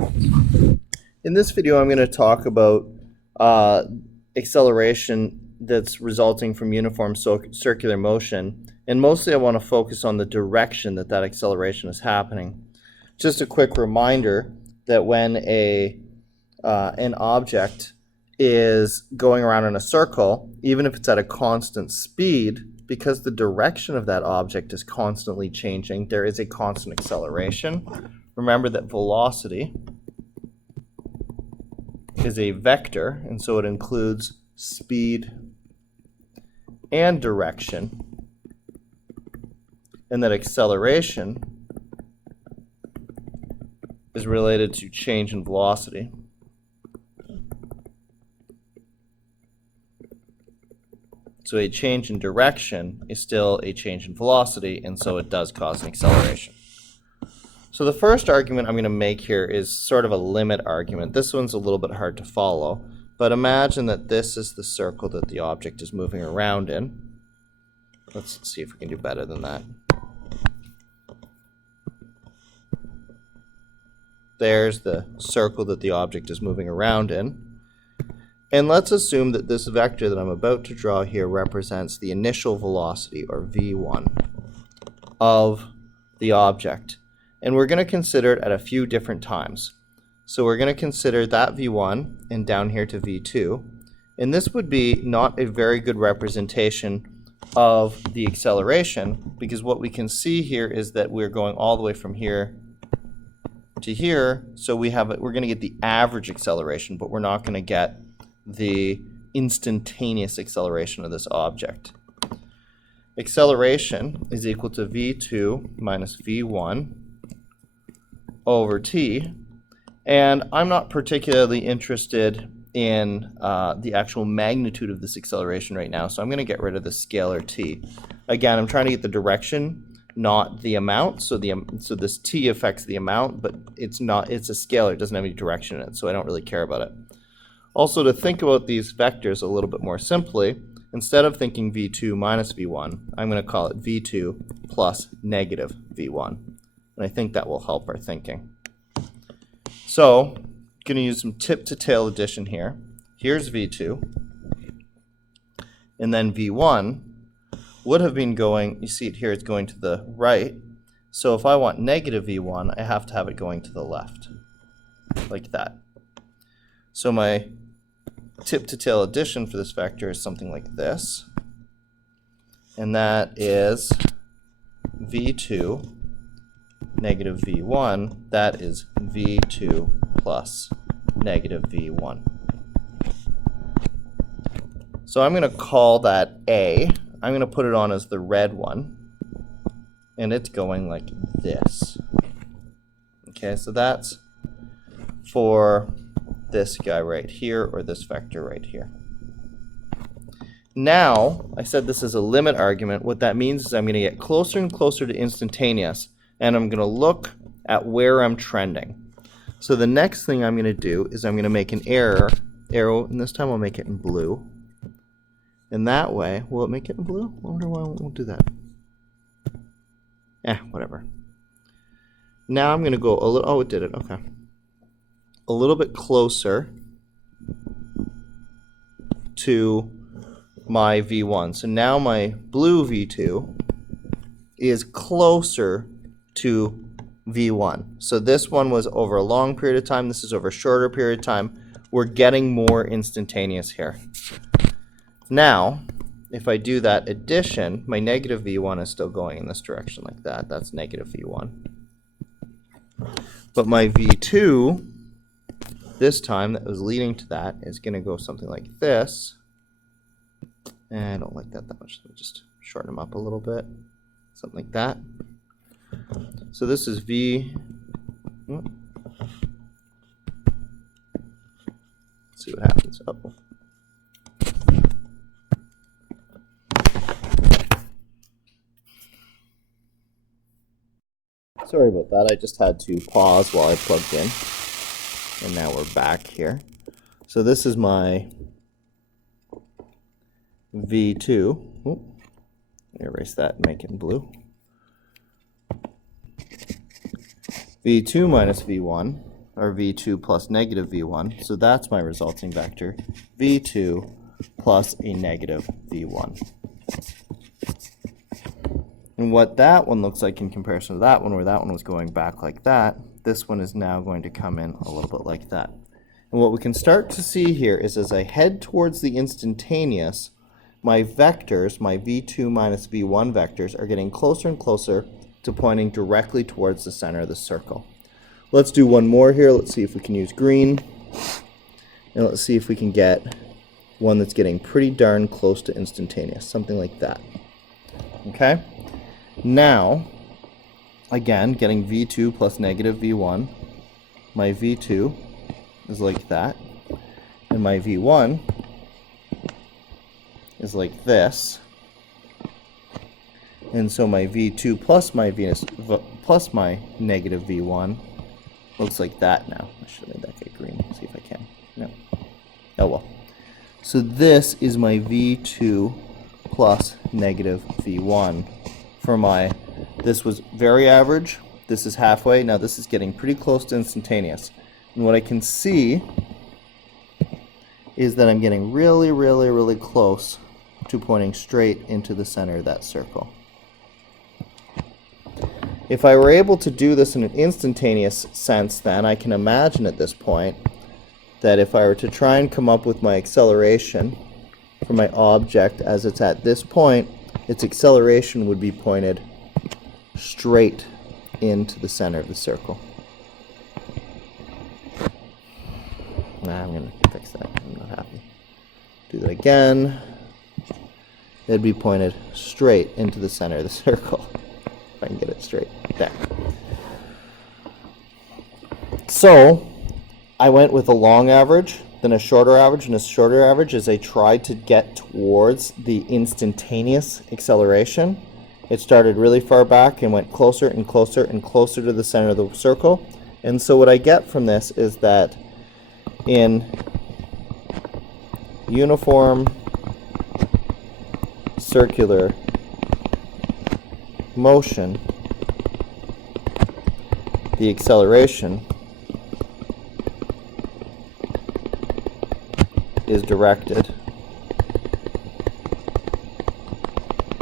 In this video, I'm going to talk about acceleration that's resulting from uniform circular motion, and mostly I want to focus on the direction that acceleration is happening. Just a quick reminder that when an object is going around in a circle, even if it's at a constant speed, because the direction of that object is constantly changing, there is a constant acceleration. Remember that velocity is a vector, and so it includes speed and direction, and that acceleration is related to change in velocity. So a change in direction is still a change in velocity, and so it does cause an acceleration. So the first argument I'm going to make here is sort of a limit argument. This one's a little bit hard to follow, but imagine that this is the circle that the object is moving around in. Let's see if we can do better than that. There's the circle that the object is moving around in. And let's assume that this vector that I'm about to draw here represents the initial velocity, or v1, of the object. And we're going to consider it at a few different times. So we're going to consider that v1 and down here to v2. And this would be not a very good representation of the acceleration, because what we can see here is that we're going all the way from here to here. So we're going to get the average acceleration, but we're not going to get the instantaneous acceleration of this object. Acceleration is equal to v2 minus v1 over t, and I'm not particularly interested in the actual magnitude of this acceleration right now, so I'm going to get rid of the scalar t. Again, I'm trying to get the direction, not the amount, so this t affects the amount, but it's a scalar, it doesn't have any direction in it, so I don't really care about it. Also, to think about these vectors a little bit more simply, instead of thinking v2 minus v1, I'm going to call it v2 plus negative v1. And I think that will help our thinking. So, I'm going to use some tip-to-tail addition here. Here's v2. And then v1 would have been going, you see it here, it's going to the right. So if I want negative v1, I have to have it going to the left, like that. So my tip-to-tail addition for this vector is something like this. And that is v2 negative v1, that is v2 plus negative v1. So I'm going to call that A. I'm going to put it on as the red one, and it's going like this. Okay, so that's for this guy right here, or this vector right here. Now, I said this is a limit argument. What that means is I'm going to get closer and closer to instantaneous, and I'm going to look at where I'm trending. So the next thing I'm going to do is I'm going to make an arrow, and this time I'll make it in blue. And that way, will it make it in blue? I wonder why it won't do that. Whatever. Now I'm going to go a little, oh, it did it, okay. A little bit closer to my v1. So now my blue v2 is closer to v1. So this one was over a long period of time. This is over a shorter period of time. We're getting more instantaneous here. Now, if I do that addition, my negative v1 is still going in this direction like that. That's negative v1. But my v2, this time, that was leading to that, is going to go something like this. And I don't like that much. Let me just shorten them up a little bit. Something like that. So this is v. Let's see what happens. Oh. Sorry about that. I just had to pause while I plugged in. And now we're back here. So this is my v2. Let me erase that and make it in blue. v2 minus v1, or v2 plus negative v1. So that's my resulting vector, v2 plus a negative v1. And what that one looks like in comparison to that one, where that one was going back like that, this one is now going to come in a little bit like that. And what we can start to see here is as I head towards the instantaneous, my vectors, my v2 minus v1 vectors, are getting closer and closer to pointing directly towards the center of the circle. Let's do one more here. Let's see if we can use green. And let's see if we can get one that's getting pretty darn close to instantaneous, something like that. Okay? Now, again, getting v2 plus negative v1, my v2 is like that, and my v1 is like this, and so my v2 plus my negative v1 looks like that now. I should have made that get green. See if I can. No. Oh well. So this is my v2 plus negative v1 for my, this was very average, this is halfway, now this is getting pretty close to instantaneous. And what I can see is that I'm getting really, really, really close to pointing straight into the center of that circle. If I were able to do this in an instantaneous sense, then I can imagine at this point that if I were to try and come up with my acceleration for my object as it's at this point, its acceleration would be pointed straight into the center of the circle. Nah, I'm going to fix that. I'm not happy. Do that again. It'd be pointed straight into the center of the circle. If I can get it straight. There. So, I went with a long average, then a shorter average, and a shorter average as I tried to get towards the instantaneous acceleration. It started really far back and went closer and closer and closer to the center of the circle. And so what I get from this is that in uniform circular motion, the acceleration is directed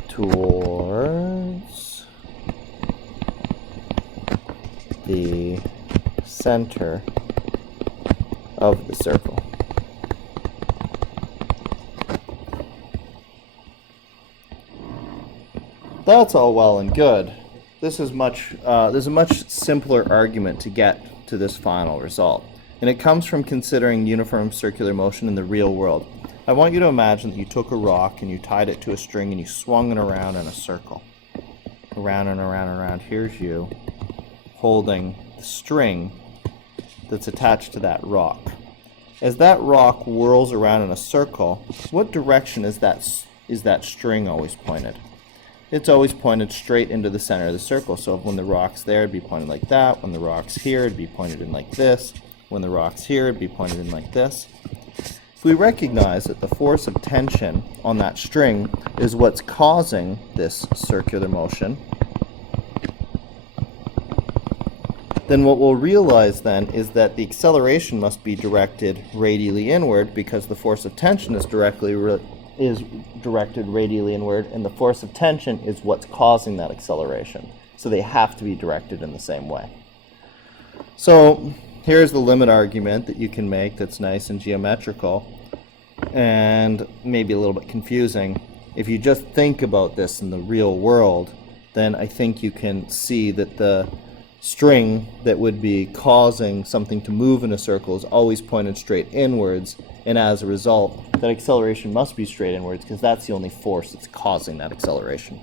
towards the center of the circle. That's all well and good. This is there's a much simpler argument to get to this final result. And it comes from considering uniform circular motion in the real world. I want you to imagine that you took a rock and you tied it to a string and you swung it around in a circle. Around and around and around. Here's you holding the string that's attached to that rock. As that rock whirls around in a circle, what direction is that string always pointed? It's always pointed straight into the center of the circle. So when the rock's there, it'd be pointed like that. When the rock's here, it'd be pointed in like this. When the rock's here, it'd be pointed in like this. If we recognize that the force of tension on that string is what's causing this circular motion, then what we'll realize then is that the acceleration must be directed radially inward because the force of tension is directed radially inward, and the force of tension is what's causing that acceleration. So they have to be directed in the same way. So here's the limit argument that you can make that's nice and geometrical and maybe a little bit confusing. If you just think about this in the real world, then I think you can see that the string that would be causing something to move in a circle is always pointed straight inwards, and as a result, that acceleration must be straight inwards because that's the only force that's causing that acceleration.